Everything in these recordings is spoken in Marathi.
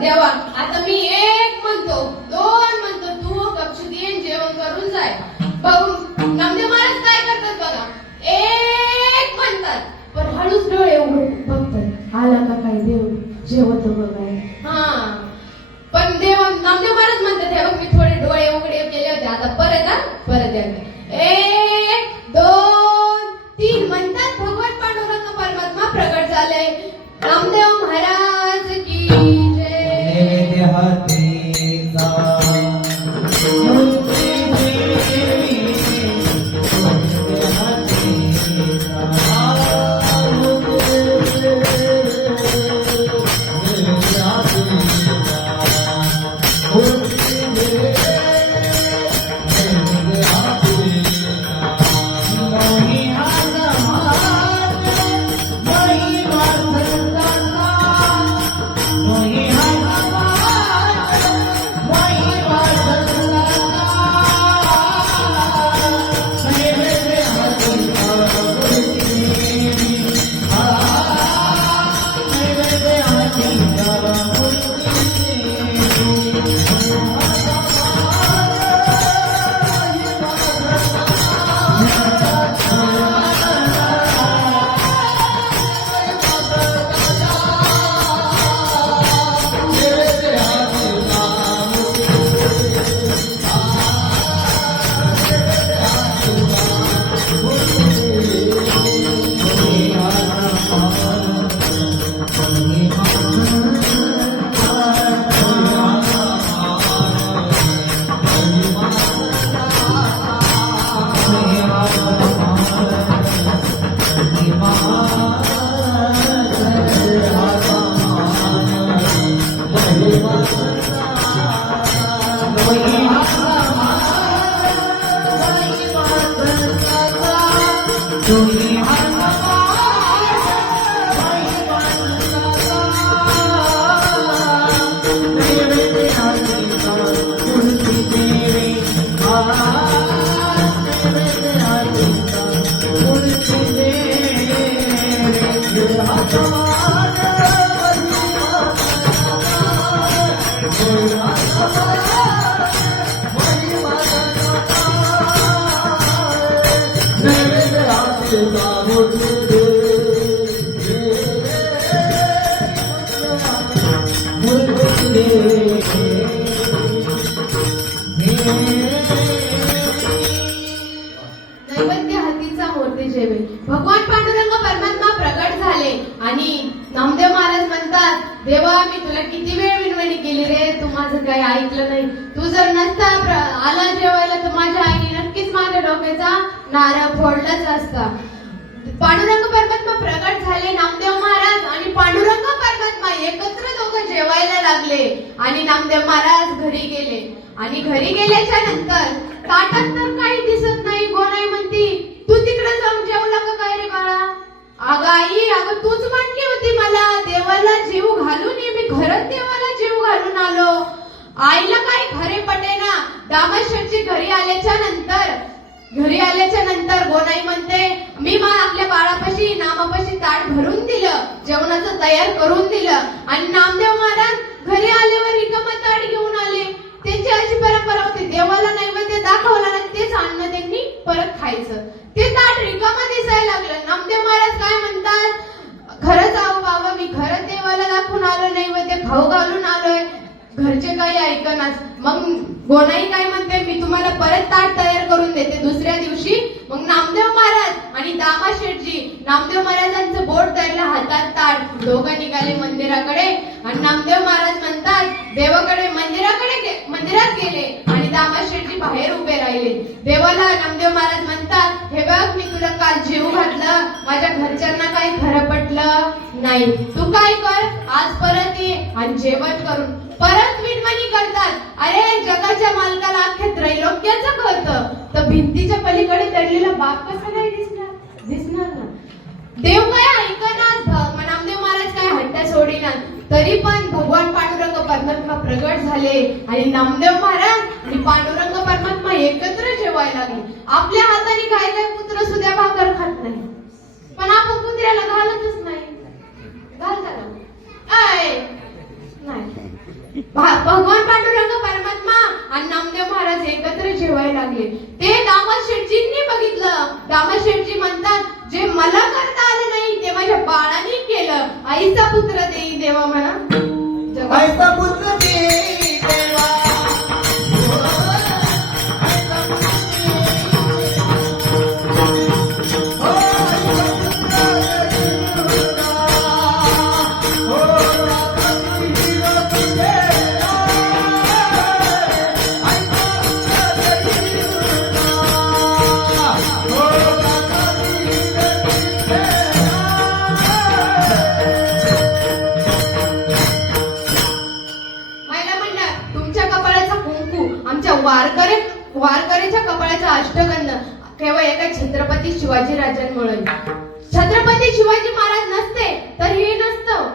देवा, आता मी एक म्हणतो, दोन म्हणतो, तू कक्षीत जेवण करून जाय. बघू नामदेव महाराज काय करतात बघा. एक म्हणतात, पण हळूच डोळे उघडून बघतात, आला का काय देव, जेवत बघाय. हा, पण नामदेव महाराज म्हणतात, हे बघ मी थोडे डोळे उघडे केले होते, आता परत एकदा. 1 2 3 म्हणतात, भगवान पांडुरंग परमात्मा प्रगट झाले. नामदेव महाराज की जय. नैवेद्य हातीचा मूर्ती जेवे. भगवान पांडुरंग परमात्मा प्रगट झाले आणि नामदेव महाराज म्हणतात, देवा मी तुला किती वेळ विनवणी केली रे, तू माझं काही ऐकलं नाही. तू जर नसता आला जेवायला तर माझ्या आईने नक्कीच माझ्या डोक्याचा नारळ फोडलाच असता. पांडुरंग परमात्मा प्रगट झाले. नामदेव महाराज आणि पांडुरंग परमात्मा एकत्र दोघं जेवायला लागले आणि नामदेव महाराज घरी गेले. आणि घरी गेल्याच्या नंतर ताटात तर काही दिसत नाही. गोनाई म्हणती, तू तिकडे जाऊन जेवला का काय रे बाळा? अगं आई, अगं तूच म्हटली होती मला देवाला जीव घालून ये, मी घरात देवाला जीव घालून आलो. आईला काही खरे पटेना. दामेश्वरची घरी आल्याच्या नंतर गोनाई म्हणते, मी आपल्या बाळापाशी नामापाशी ताट भरून दिलं, जेवणाचं तयार करून दिलं आणि नामदेव महाराज घरी आल्यावर रिकामं ताट घेऊन आले. त्यांची अशी परंपरा होती, देवाला नैवेद्य दाखवला ना तेच अन्न त्यांनी परत खायचं. ते ताट रिकामं दिसायला लागलं. नामदेव महाराज काय म्हणतात, खरंच आहो बाबा, मी खरंच देवाला दाखवून आलो, नैवेद्य खाऊ घालून आलोय, घरचे काही ऐकनाच. मग गोनाई काय म्हणते, मी तुम्हाला परत ताट तयार करून देते. दुसऱ्या दिवशी मग नामदेव महाराज आणि दामाशेठजी, नामदेव महाराजांचं बोट धरलं, हातात ताट, दोघं निघाले मंदिराकडे. आणि नामदेव महाराज म्हणतात, देवाकडे मंदिरात गेले आणि दामाशेठजी बाहेर उभे राहिले. देवाला नामदेव महाराज म्हणतात, हे बघ मी तुला काल जीव घातलं, माझ्या घरच्यांना काही खरं पटलं नाही. तू काय कर, आज परत ये आणि जेवण करून परत विनवणी करतात. अरे जगाच्या मालकाला अख्ख्या त्रैलोक्याचं कळतं, तर भिंतीच्या पलीकडे दडलेला बाप कसा नाही दिसणार ना. देव काय ऐकणार, नामदेव महाराज काय हट्टा सोडीना. तरी पण भगवान पांडुरंग परमात्मा प्रगट झाले आणि नामदेव महाराज आणि पांडुरंग परमात्मा एकत्र जेवायला लागले. आपल्या हाताने काय काय पुत्र सुद्धा भाकर खात नाही, पण आपण कुत्र्याला घालतच नाही. घालता नाही. भगवान पांडुरंग परमात्मा आणि नामदेव महाराज एकत्र जेवायला लागले. ते दामोदर शेठजींनी बघितलं. दामोदर शेठजी म्हणतात जे मला करता आलं नाही ते माझ्या बाळाने केलं. आईचा पुत्र देई देवा म्हणा. आईचा पुत्र देई देवा. वारकऱ्याच्या कपाळाचा अष्टगंध केवळ एका छत्रपती शिवाजी राजांमुळे. छत्रपती शिवाजी महाराज नसते तर हे नसतं.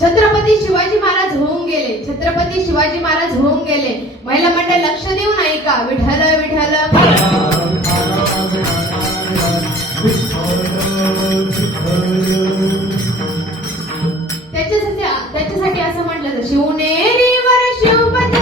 छत्रपती शिवाजी महाराज होऊन गेले. छत्रपती शिवाजी महाराज होऊन गेले. महिला मंडळ लक्ष देऊन ऐका. विठ्ठल विठ्ठल त्याच्यासाठी असं म्हटलं तर शिवनेरीवर शिवपती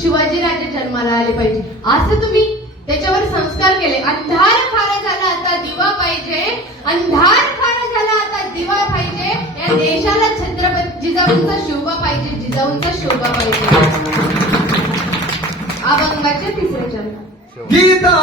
शिवाजी राजे जन्माला आले पाहिजे असं तुम्ही त्याच्यावर संस्कार केले. अंधार खारा झाला आता दिवा पाहिजे. अंधार खारा झाला आता दिवा पाहिजे. या देशाला छत्रपती जिजाऊंचा शोभा पाहिजे. जिजाऊंचा शोभा पाहिजे. अभंगाचे तिसरे चरण. गीता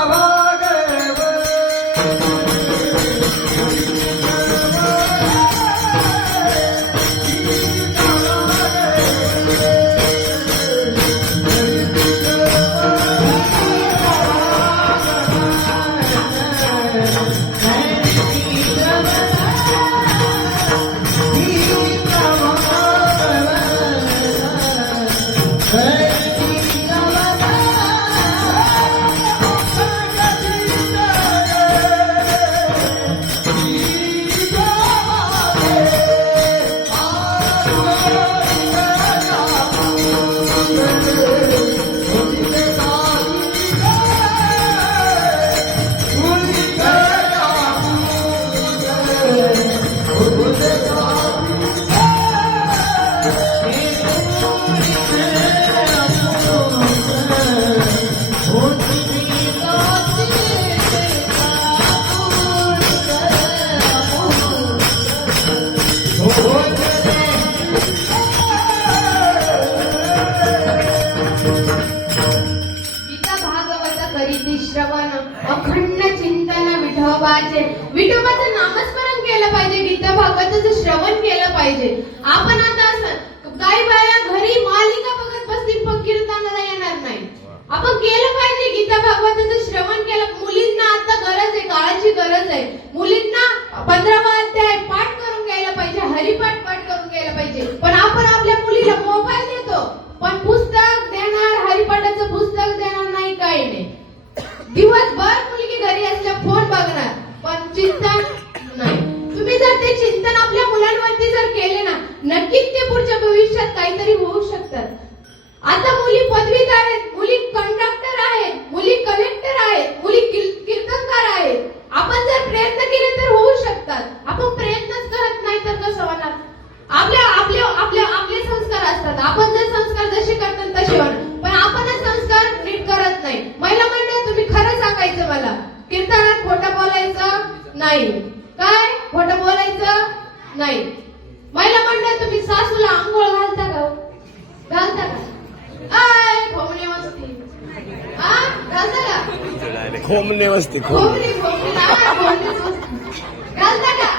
विठोबाचं नामस्मरण केलं पाहिजे. गीता भागवताचं श्रवण केलं पाहिजे. आपण आता असं काही बाया घरी मालिका बघत बसतील पण कीर्तनाला येणार नाही. आपण केलं पाहिजे. गीता भागवताचं श्रवण केलं. मुलींना आता गरज आहे. काळाची गरज आहे. मुलींना 15वा अध्याय पाठ करून घ्यायला पाहिजे. हरिपाठ पाठ करून घ्यायला पाहिजे. पण आपण आपल्या मुलीला मोबाईल देतो पण पुस्तक देणार हरिपाठाचं पुस्तक देणार नाही. काही नाही. दिवसभर मुलगी घरी असल्या फोन बघणार पण चिंतन नाही. तुम्ही जर ते चिंतन आपल्या मुलांवरती जर केले ना नक्कीच ते पुढच्या भविष्यात काहीतरी होऊ शकतात. आता मुली पदवीधर आहेत. मुली कंडक्टर आहेत. मुली कलेक्टर आहेत. मुली कीर्तनकार आहेत. आपण जर प्रयत्न केले तर होऊ शकतात. आपण प्रयत्नच करत नाही तर कसं होणार. आपले संस्कार असतात. आपण जर संस्कार जसे करतात तसे होणार पण आपणच संस्कार नीट करत नाही. महिला मंडळ तुम्ही खरं सांगायचं मला कीर्तनात खोटं बोलायचं नाही. काय खोटं बोलायचं नाही. महिला मंडळ तुम्ही सासूला आंघोळ घालता का? घालता का? खोमणे वस्ती घालता का? खोमणे वस्ती घालता का?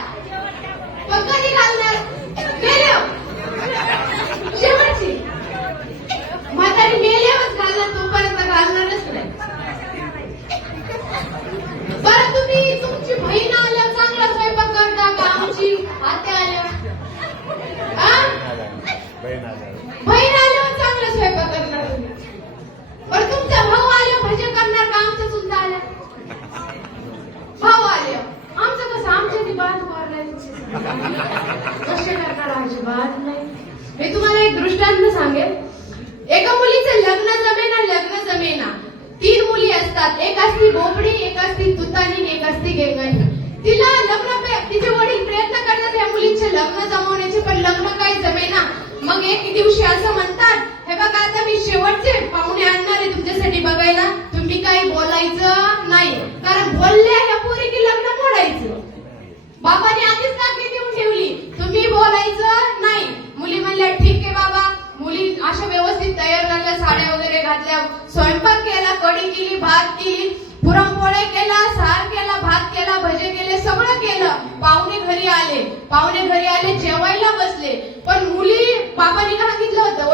अजिबात कॉर्नरचे कसे करणार अजिबात नाही. मी तुम्हाला एक दृष्टांत सांगेल. एका मुलीचं लग्न जमेना 3 मुली असतात. एक असती बोबडी, एक असती तुतानी, एक असती गेंगानी. तिला तिचे वडील प्रयत्न करतात या मुलीचे लग्न जमवण्याचे, पण लग्न काही जमेना. मग एक दिवशी असं म्हणतात, हे बघा आता मी शेवटचे पाहुणे आणणार आहे तुमच्यासाठी बघायला, तुम्ही काही बोलायचं नाही, कारण बोलल्या या पोरी की लग्न मोडायचं. बाबाने आधीच ताकीद देऊन ठेवली, तुम्ही बोलायचं नाही. मुली म्हणल्या ठीक आहे बाबा. मुली अशा व्यवस्थित तयार झाल्या, साड्या वगैरे घातल्या, स्वयंपाक केला, कढी केली, भात केली, पुरणपोळ्या केला, सार केला, भात केला, भजे केले, सगळं केलं. पाहुणे घरी आले, जेवायला बसले. पण मुली बाबांनी काय सांगितलं होतं,